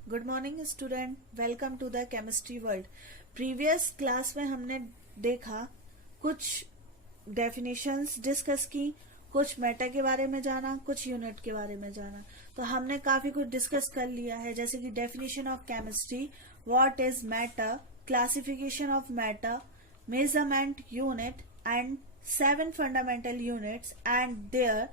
Good morning student, welcome to the chemistry world. Previous class में हमने देखा, कुछ डेफिनेशंस डिस्कस की, कुछ मैटर के बारे में जाना, कुछ यूनिट के बारे में जाना। तो हमने काफी कुछ डिस्कस कर लिया है, जैसे कि definition of chemistry, what is matter, classification of matter, measurement unit and 7 fundamental units and their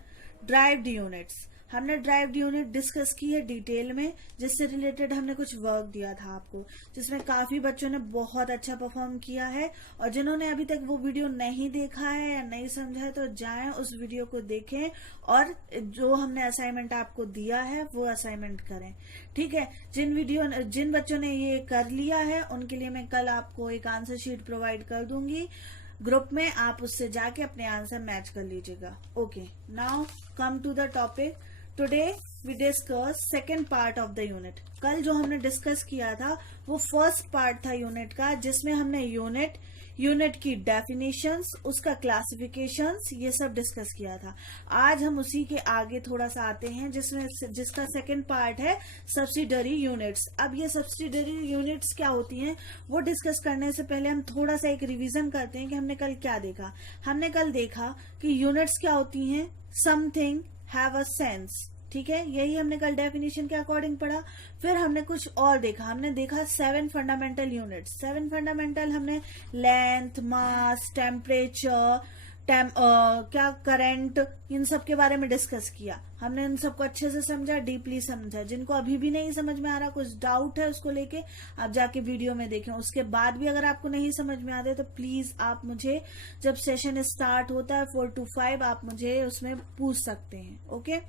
derived units. हमने ड्राइव्ड यूनिट डिस्कस की है डिटेल में, जिससे रिलेटेड हमने कुछ वर्क दिया था आपको, जिसमें काफी बच्चों ने बहुत अच्छा परफॉर्म किया है। और जिन्होंने अभी तक वो वीडियो नहीं देखा है या नहीं समझा है तो जाएं उस वीडियो को देखें और जो हमने असाइनमेंट आपको दिया है वो असाइनमेंट करें। ठीक है, जिन बच्चों ने ये कर लिया है उनके लिए मैं कल आपको एक आंसर शीट प्रोवाइड कर दूंगी ग्रुप में, आप उससे जाके अपने आंसर मैच कर लीजिएगा। Okay, now come to the topic. Today we discuss second part of the unit. कल जो हमने डिस्कस किया था वो फर्स्ट पार्ट था यूनिट का, जिसमें हमने यूनिट की डेफिनेशंस, उसका क्लासिफिकेशंस, ये सब डिस्कस किया था। आज हम उसी के आगे थोड़ा सा आते हैं, जिसका सेकेंड पार्ट है सब्सिडरी यूनिट्स। अब ये सब्सिडरी यूनिट्स क्या होती हैं वो डिस्कस करने से पहले हम थोड़ा सा एक रिवीजन करते हैं कि हमने कल क्या देखा। हमने कल देखा कि यूनिट्स क्या होती हैं, समथिंग हैव अ सेंस। ठीक है, यही हमने कल डेफिनेशन के अकॉर्डिंग पढ़ा। फिर हमने कुछ और देखा, हमने देखा 7 फंडामेंटल यूनिट्स। 7 फंडामेंटल हमने लेंथ, मास, टेम्परेचर, करंट, इन सब के बारे में डिस्कस किया। हमने इन सबको अच्छे से समझा, डीपली समझा। जिनको अभी भी नहीं समझ में आ रहा, कुछ डाउट है, उसको लेके आप जाके वीडियो में देखें। उसके बाद भी अगर आपको नहीं समझ में आते तो प्लीज आप मुझे, जब सेशन स्टार्ट होता है 4 to 5, आप मुझे उसमें पूछ सकते हैं। ओके,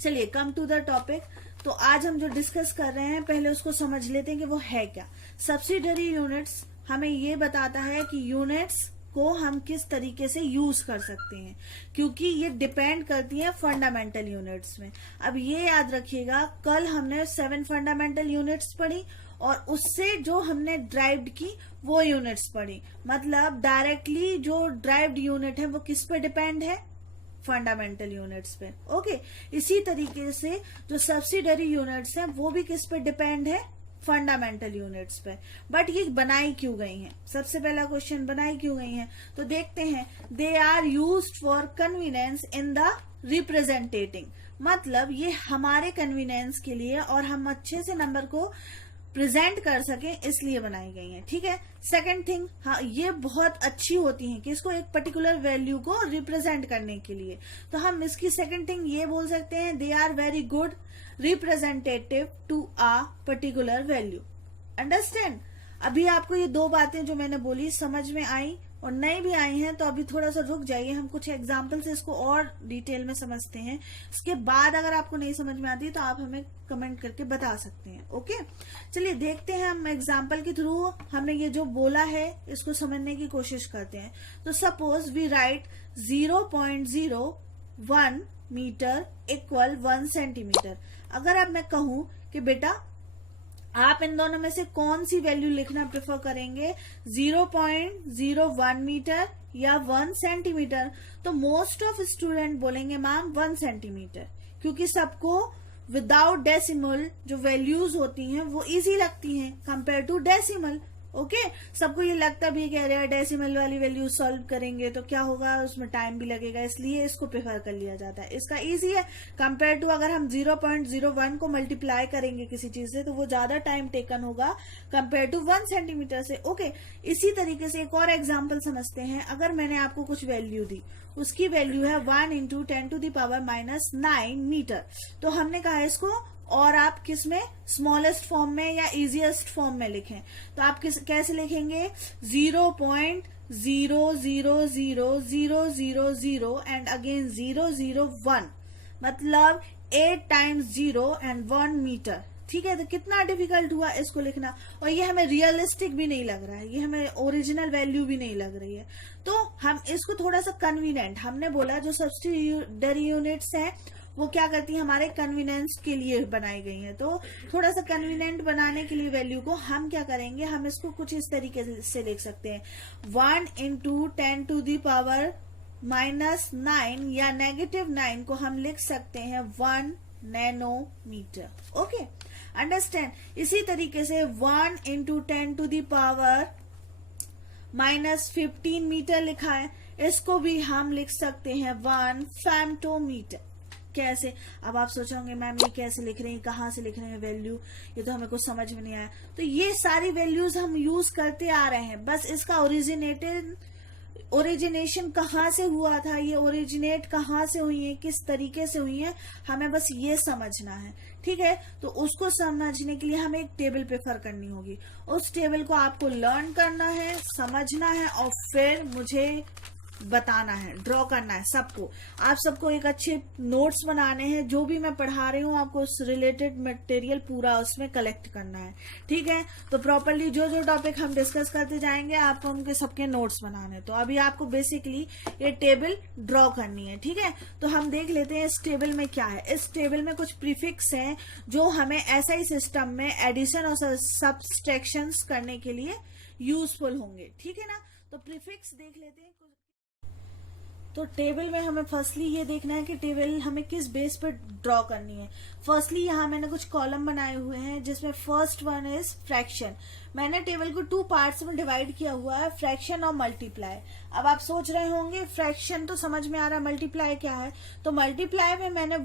चलिए कम टू द टॉपिक। तो आज हम जो डिस्कस कर रहे हैं पहले उसको समझ लेते हैं कि वो है क्या। सब्सिडरी यूनिट्स हमें ये बताता है कि यूनिट्स को हम किस तरीके से यूज कर सकते हैं, क्योंकि ये डिपेंड करती है फंडामेंटल यूनिट्स में। अब ये याद रखिएगा, कल हमने 7 फंडामेंटल यूनिट्स पढ़ी और उससे जो हमने ड्राइव्ड की वो यूनिट्स पढ़ी। मतलब डायरेक्टली जो ड्राइव्ड यूनिट है वो किस पे डिपेंड है, फंडामेंटल यूनिट्स पे। ओके, इसी तरीके से जो सब्सिडरी यूनिट्स हैं वो भी किस पे डिपेंड है, फंडामेंटल यूनिट्स पे। बट ये बनाई क्यों गई हैं, सबसे पहला क्वेश्चन, बनाई क्यों गई हैं? तो देखते हैं, they are used for convenience in the representating. मतलब ये हमारे कन्वीनियंस के लिए और हम अच्छे से नंबर को प्रेजेंट कर सके इसलिए बनाई गई हैं। ठीक है, सेकंड थिंग, हाँ ये बहुत अच्छी होती हैं कि इसको एक पर्टिकुलर वैल्यू को रिप्रेजेंट करने के लिए। तो हम इसकी सेकंड थिंग ये बोल सकते हैं, they are very good representative to a particular value. Understand? अभी आपको ये दो बातें जो मैंने बोली समझ में आई और नहीं भी आई हैं तो अभी थोड़ा सा रुक जाइए, हम कुछ एग्जाम्पल से इसको और डिटेल में समझते हैं। उसके बाद अगर आपको नहीं समझ में आती तो आप हमें कमेंट करके बता सकते हैं। ओके, चलिए देखते हैं, हम एग्जाम्पल के थ्रू हमने ये जो बोला है इसको समझने की कोशिश करते हैं। तो suppose we write 0.01 metre equal 1 centimetre. अगर अब मैं कहूं कि बेटा आप इन दोनों में से कौन सी वैल्यू लिखना प्रेफर करेंगे, 0.01 मीटर या 1 सेंटीमीटर, तो मोस्ट ऑफ स्टूडेंट बोलेंगे मैम 1 सेंटीमीटर, क्योंकि सबको विदाउट डेसिमल जो वैल्यूज होती हैं वो इजी लगती हैं कंपेयर टू डेसिमल। ओके, सबको ये लगता भी है कि डेसिमल वाली वैल्यू सॉल्व करेंगे तो क्या होगा, उसमें टाइम भी लगेगा, इसलिए इसको प्रेफर कर लिया जाता है। इसका इजी है कंपेयर टू अगर हम 0.01 को मल्टीप्लाई करेंगे किसी चीज से तो वो ज्यादा टाइम टेकन होगा कंपेयर टू 1 सेंटीमीटर से। ओके, इसी तरीके से एक और एग्जाम्पल समझते हैं। अगर मैंने आपको कुछ वैल्यू दी, उसकी वैल्यू है 1 × 10⁻⁹ मीटर, तो हमने कहा इसको और आप किस में, स्मॉलेस्ट फॉर्म में या इजीएस्ट फॉर्म में लिखें। तो आप कैसे लिखेंगे, 0.000000 एंड अगेन 001, मतलब 8 टाइम्स 0 एंड 1 मीटर। ठीक है, तो कितना डिफिकल्ट हुआ इसको लिखना, और ये हमें रियलिस्टिक भी नहीं लग रहा है, ये हमें ओरिजिनल वैल्यू भी नहीं लग रही है। तो हम इसको थोड़ा सा कन्वीनियंट, हमने बोला जो सब्सिडरी यूनिट्स हैं वो क्या करती है, हमारे कन्वीनियंस के लिए बनाई गई है। तो थोड़ा सा कन्वीनियंट बनाने के लिए वैल्यू को हम क्या करेंगे, हम इसको कुछ इस तरीके से लिख सकते हैं, 1 × 10⁻⁹ या -9 को हम लिख सकते हैं 1 नैनोमीटर। Okay, understand. इसी तरीके से 1 into 10 to the power -15 metre लिखा है, इसको भी हम लिख सकते हैं 1 फेम्टोमीटर। कैसे? अब आप सोचोगे मैम ये कैसे लिख रहे हैं, कहाँ से लिख रहे हैं वैल्यू, ये तो हमें कुछ समझ में नहीं आया। तो ये सारी वैल्यूज हम यूज करते आ रहे हैं, बस इसका ओरिजिनेशन कहाँ से हुआ था, ये ओरिजिनेट कहाँ से हुई है, किस तरीके से हुई है, हमें बस ये समझना है। ठीक है, तो उसको समझने के लिए हमें एक टेबल प्रेफर करनी होगी। उस टेबल को आपको लर्न करना है, समझना है और फिर मुझे बताना है, ड्रॉ करना है सबको। आप सबको एक अच्छे नोट्स बनाने हैं, जो भी मैं पढ़ा रही हूँ आपको उस रिलेटेड मटेरियल पूरा उसमें कलेक्ट करना है। ठीक है, तो प्रॉपरली जो जो टॉपिक हम डिस्कस करते जाएंगे आपको उनके सबके नोट्स बनाने। तो अभी आपको बेसिकली ये टेबल ड्रॉ करनी है। ठीक है, तो हम देख लेते हैं इस टेबल में क्या है। इस टेबल में कुछ प्रीफिक्स हैं जो हमें एसआई सिस्टम में एडिशन और सब्सट्रैक्शन करने के लिए यूजफुल होंगे। ठीक है ना, तो प्रीफिक्स देख लेते हैं। तो टेबल में हमें फर्स्टली ये देखना है कि टेबल हमें किस बेस पर ड्रॉ करनी है। फर्स्टली यहाँ मैंने कुछ कॉलम बनाए हुए हैं जिसमें फर्स्ट वन इज फ्रैक्शन। मैंने टेबल को 2 पार्ट्स में डिवाइड किया हुआ है, फ्रैक्शन और मल्टीप्लाई। अब आप सोच रहे होंगे फ्रैक्शन तो समझ में आ रहा है, मल्टीप्लाई क्या है? तो मल्टीप्लाई में मैंने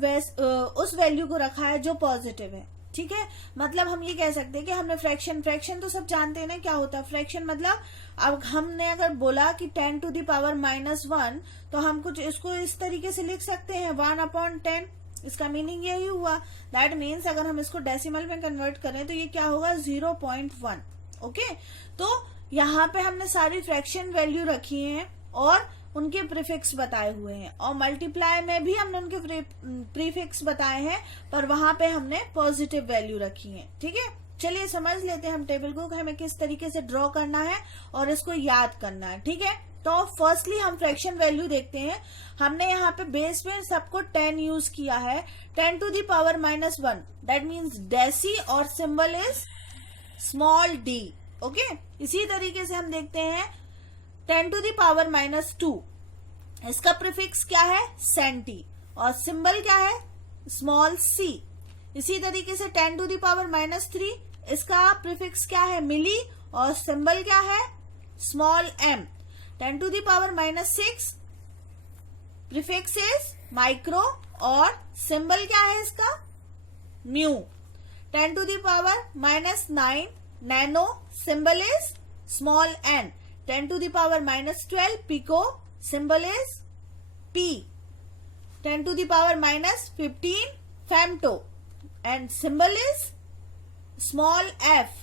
उस वैल्यू को रखा है जो पॉजिटिव है। ठीक है, मतलब हम ये कह सकते हैं कि हमने फ्रैक्शन तो सब जानते हैं ना क्या होता है फ्रैक्शन। मतलब अब हमने अगर बोला कि 10 टू दी पावर -1 तो हम कुछ इसको इस तरीके से लिख सकते हैं 1/10। इसका मीनिंग यही हुआ। दैट मीन्स अगर हम इसको डेसिमल में कन्वर्ट करें तो ये क्या होगा 0.1। ओके, तो यहाँ पे हमने सारी फ्रैक्शन वैल्यू रखी है और उनके प्रीफिक्स बताए हुए हैं, और मल्टीप्लाई में भी हमने उनके प्रीफिक्स बताए हैं पर वहां पे हमने पॉजिटिव वैल्यू रखी है। ठीक है, चलिए समझ लेते हैं हम टेबल को हमें किस तरीके से ड्रॉ करना है और इसको याद करना है। ठीक है, तो फर्स्टली हम फ्रैक्शन वैल्यू देखते हैं। हमने यहाँ पे बेस में सबको 10 यूज किया है। 10 to the power -1 that means deci और symbol is small d। Okay, इसी तरीके से हम देखते हैं 10 टू दी पावर -2, इसका प्रीफिक्स क्या है सेंटी और सिंबल क्या है स्मॉल c। इसी तरीके से 10 टू दी पावर -3, इसका प्रीफिक्स क्या है मिली और सिंबल क्या है small m। 10 to the power -6, prefix is micro और सिंबल क्या है इसका mu. 10 to the power -9, nano, symbol is small n। 10 to the power -12, pico, symbol is P. 10 to the power -15, femto, and symbol is small f.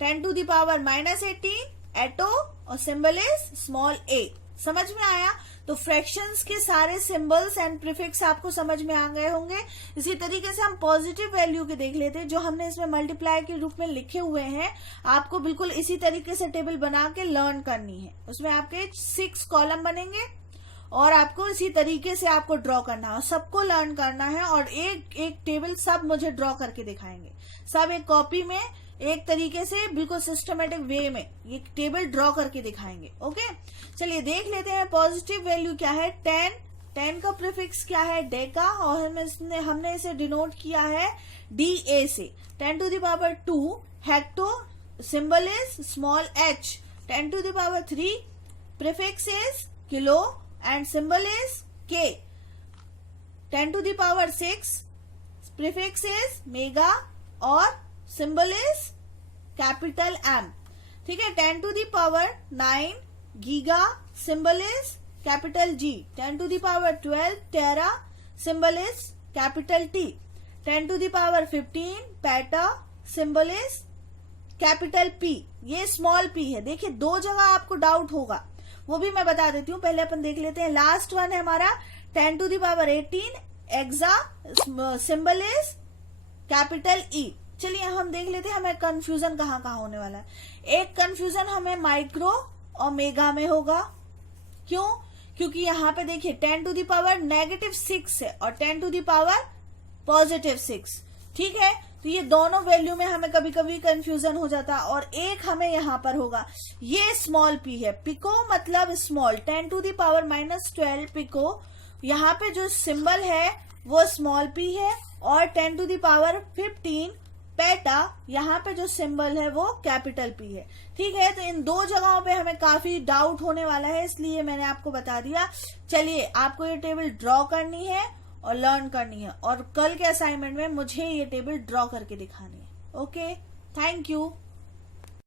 10 to the power -18, atto, और symbol is small a. समझ में आया? तो fractions के सारे symbols and prefix आपको समझ में आ गए होंगे। इसी तरीके से हम पॉजिटिव वैल्यू के देख लेते हैं जो हमने इसमें मल्टीप्लाई के रूप में लिखे हुए हैं। आपको बिल्कुल इसी तरीके से टेबल बना के लर्न करनी है। उसमें आपके 6 कॉलम बनेंगे और आपको इसी तरीके से आपको ड्रॉ करना है और सबको लर्न करना है और एक एक टेबल सब मुझे ड्रॉ करके दिखाएंगे। सब एक कॉपी में एक तरीके से बिल्कुल सिस्टमेटिक वे में ये टेबल ड्रॉ करके दिखाएंगे। ओके, चलिए देख लेते हैं पॉजिटिव वैल्यू क्या है 10 का प्रीफिक्स क्या है डेका और हमने इसे डिनोट किया है DA से। 10 to the power 2 hecto, symbol is small h। 10 to the power 3 prefix is kilo and symbol is K। 10 to the power 6 prefix is mega और सिंबल इज कैपिटल M। ठीक है, 10 to the power 9 giga, symbol is capital G। 10 to the power 12 tera, symbol is capital T। 10 to the power 15 peta, symbol is capital P। ये small p है। देखिए 2 जगह आपको doubt होगा, वो भी मैं बता देती हूँ। पहले अपन देख लेते हैं। लास्ट वन है हमारा 10 to the power 18 exa, symbol is capital E। चलिए हम देख लेते हैं हमें कंफ्यूजन कहाँ कहाँ होने वाला है। एक कंफ्यूजन हमें माइक्रो और मेगा में होगा। क्यों? क्योंकि यहाँ पे देखिए 10 टू दी पावर -6 है और 10 टू दी पावर +6। ठीक है, तो ये दोनों वैल्यू में हमें कभी कभी कंफ्यूजन हो जाता है। और एक हमें यहाँ पर होगा, ये स्मॉल p है, पिको मतलब small. 10 to the power -12 pico, यहाँ पे जो सिंबल है वो स्मॉल p है और 10 टू दी पावर 15 पेटा, यहाँ पे जो सिंबल है वो कैपिटल P है। ठीक है, तो इन दो जगहों पे हमें काफी डाउट होने वाला है, इसलिए मैंने आपको बता दिया। चलिए, आपको ये टेबल ड्रॉ करनी है और लर्न करनी है, और कल के असाइनमेंट में मुझे ये टेबल ड्रॉ करके दिखानी है। Okay, thank you.